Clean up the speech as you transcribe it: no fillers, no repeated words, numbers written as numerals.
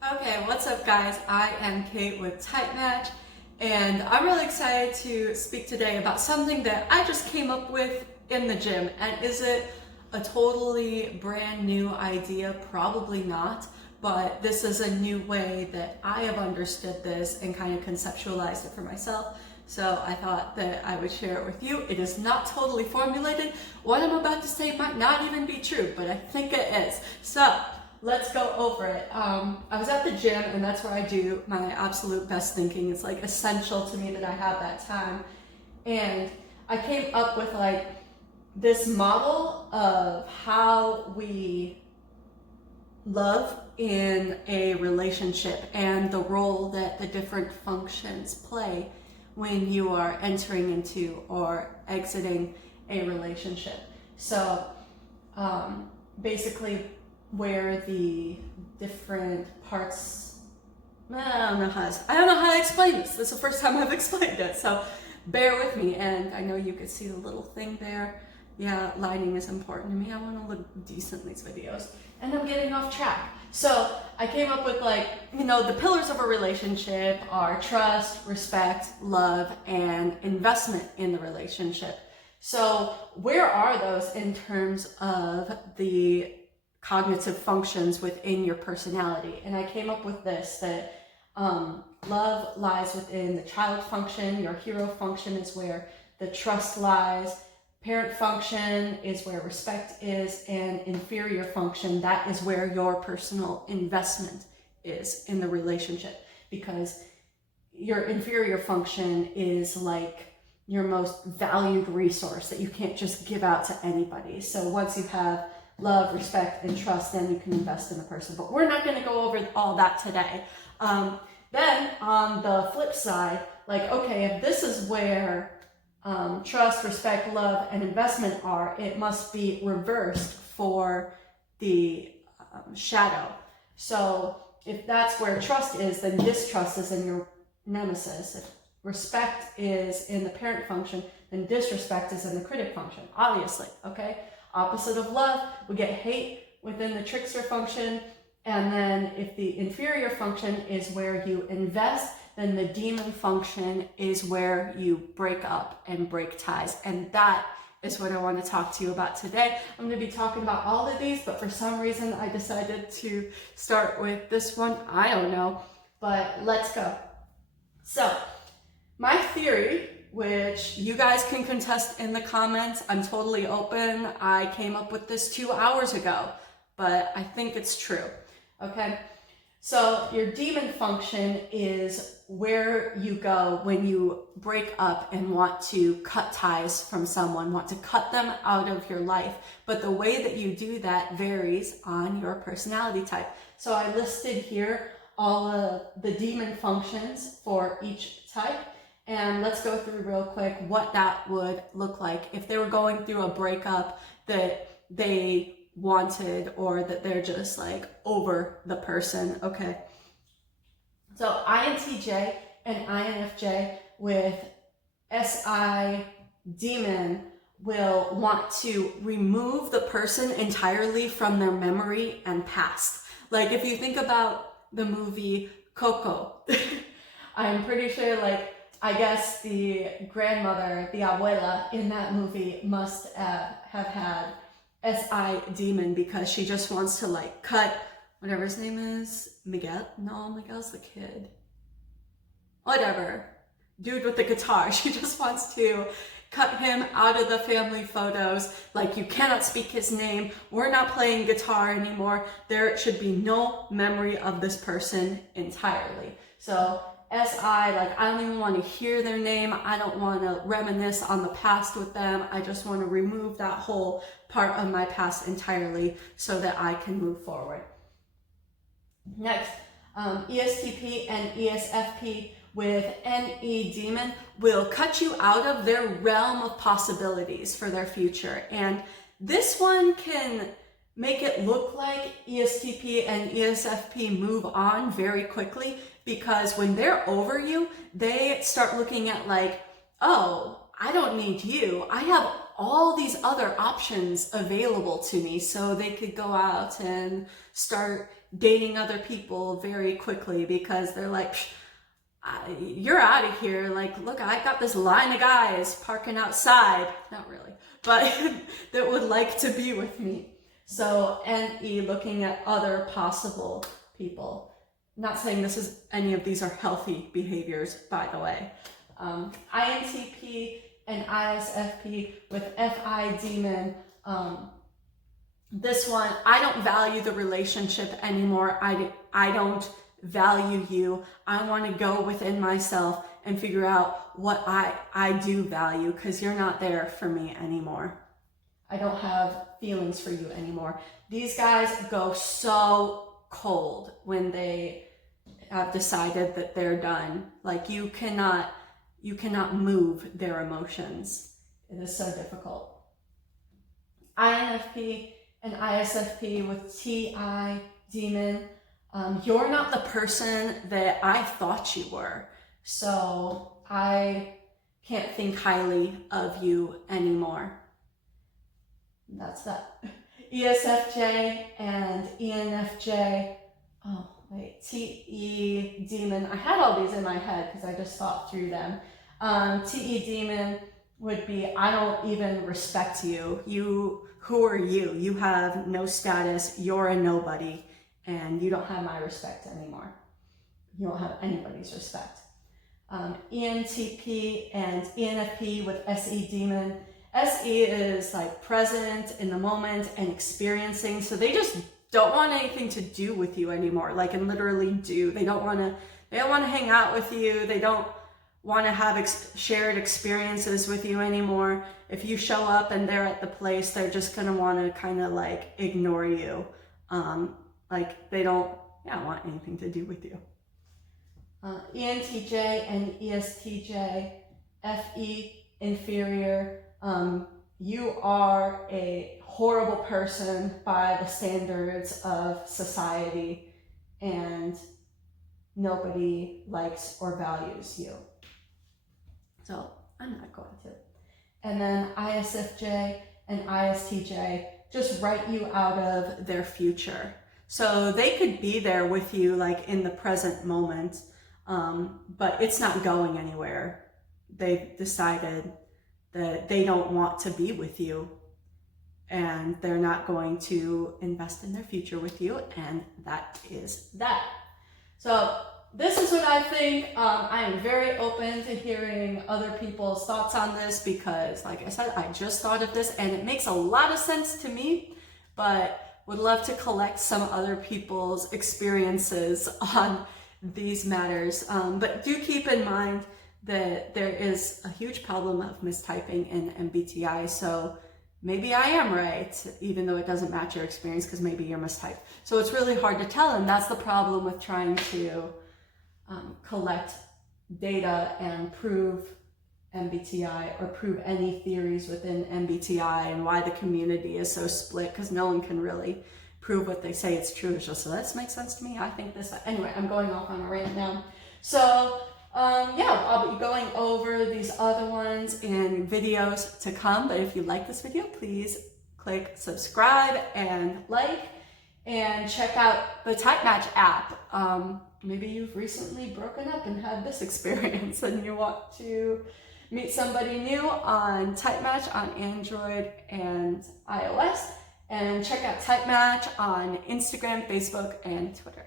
Okay, what's up guys? I am Kate with TypeMatch, and I'm really excited to speak today about something that I just came up with in the gym. And is it a totally brand new idea? Probably not, but this is a new way that I have understood this and kind of conceptualized it for myself. So I thought that I would share it with you. It is not totally formulated. What I'm about to say might not even be true, but I think it is. So let's go over it. I was at the gym, and that's where I do my absolute best thinking. It's like essential to me that I have that time. And I came up with like this model of how we love in a relationship and the role that the different functions play when you are entering into or exiting a relationship. So basically where the different parts, I don't know how to explain this. This is the first time I've explained it, so bear with me. And I know you could see the little thing there. Yeah, lighting is important to me. I want to look decent in these videos. And I'm getting off track. So I came up with the pillars of a relationship are trust, respect, love, and investment in the relationship. So where are those in terms of the cognitive functions within your personality? And I came up with this, that love lies within the child function, your hero function is where the trust lies, parent function is where respect is, and inferior function, that is where your personal investment is in the relationship, because your inferior function is like your most valued resource that you can't just give out to anybody. So once you have love, respect, and trust, then you can invest in a person. But we're not going to go over all that today. Then on the flip side, okay, if this is where trust, respect, love, and investment are, it must be reversed for the shadow. So if that's where trust is, then distrust is in your nemesis. If respect is in the parent function, then disrespect is in the critic function, obviously, okay? Opposite of love, we get hate within the trickster function. And then if the inferior function is where you invest, then the demon function is where you break up and break ties. And that is what I want to talk to you about today. I'm going to be talking about all of these, but for some reason I decided to start with this one. I don't know, but let's go. So my theory, which you guys can contest in the comments, I'm totally open. I came up with this 2 hours ago, but I think it's true. Okay, so your demon function is where you go when you break up and want to cut ties from someone, want to cut them out of your life. But the way that you do that varies on your personality type. So I listed here all of the demon functions for each type. And let's go through real quick what that would look like if they were going through a breakup that they wanted, or that they're just like over the person. Okay, so INTJ and INFJ with SI demon will want to remove the person entirely from their memory and past. Like if you think about the movie Coco, I'm pretty sure I guess the grandmother, the abuela in that movie must have had SI demon, because she just wants to cut whatever his name is, Miguel? No, Miguel's the kid. Whatever. Dude with the guitar. She just wants to cut him out of the family photos. You cannot speak his name. We're not playing guitar anymore. There should be no memory of this person entirely. So SI, I don't even want to hear their name. I don't want to reminisce on the past with them. I just want to remove that whole part of my past entirely so that I can move forward. Next, ESTP and ESFP with NE demon will cut you out of their realm of possibilities for their future. And this one can make it look like ESTP and ESFP move on very quickly, because when they're over you, they start looking at oh, I don't need you. I have all these other options available to me. So they could go out and start dating other people very quickly because they're like, you're out of here. Like, look, I got this line of guys parking outside. Not really, but that would like to be with me. So NE, looking at other possible people. Not saying any of these are healthy behaviors, by the way. INTP and ISFP with FI demon. This one, I don't value the relationship anymore. I don't value you. I want to go within myself and figure out what I do value, because you're not there for me anymore. I don't have feelings for you anymore. These guys go so cold when they have decided that they're done. Like, you cannot move their emotions. It is so difficult. INFP and ISFP with TI demon. You're not the person that I thought you were. So I can't think highly of you anymore. That's that. ESFJ and ENFJ. Oh, wait. TE demon. I had all these in my head because I just thought through them. TE demon would be, I don't even respect you. Who are you? You have no status. You're a nobody. And you don't have my respect anymore. You don't have anybody's respect. ENTP and ENFP with SE demon. SE is like present in the moment and experiencing. So they just don't want anything to do with you anymore. Like, and literally do. They don't want to hang out with you. They don't want to have shared experiences with you anymore. If you show up and they're at the place, they're just going to want to kind of like ignore you. Like, they don't want anything to do with you. ENTJ and ESTJ, FE, inferior. You are a horrible person by the standards of society, and nobody likes or values you. So I'm not going to. And then ISFJ and ISTJ just write you out of their future. So they could be there with you like in the present moment, but it's not going anywhere. They've decided that they don't want to be with you, and they're not going to invest in their future with you, and that is that. So this is what I think. I am very open to hearing other people's thoughts on this because, like I said, I just thought of this and it makes a lot of sense to me, but would love to collect some other people's experiences on these matters. But do keep in mind that there is a huge problem of mistyping in MBTI. So maybe I am right, even though it doesn't match your experience, because maybe you're mistyped. So it's really hard to tell, and that's the problem with trying to collect data and prove MBTI or prove any theories within MBTI, and why the community is so split, because no one can really prove what they say it's true. It's just, so this makes sense to me. I think this. Anyway, I'm going off on a rant now. So I'll be going over these other ones in videos to come. But if you like this video, please click subscribe and like, and check out the TypeMatch app. Maybe you've recently broken up and had this experience and you want to meet somebody new on TypeMatch on Android and iOS. And check out TypeMatch on Instagram, Facebook, and Twitter.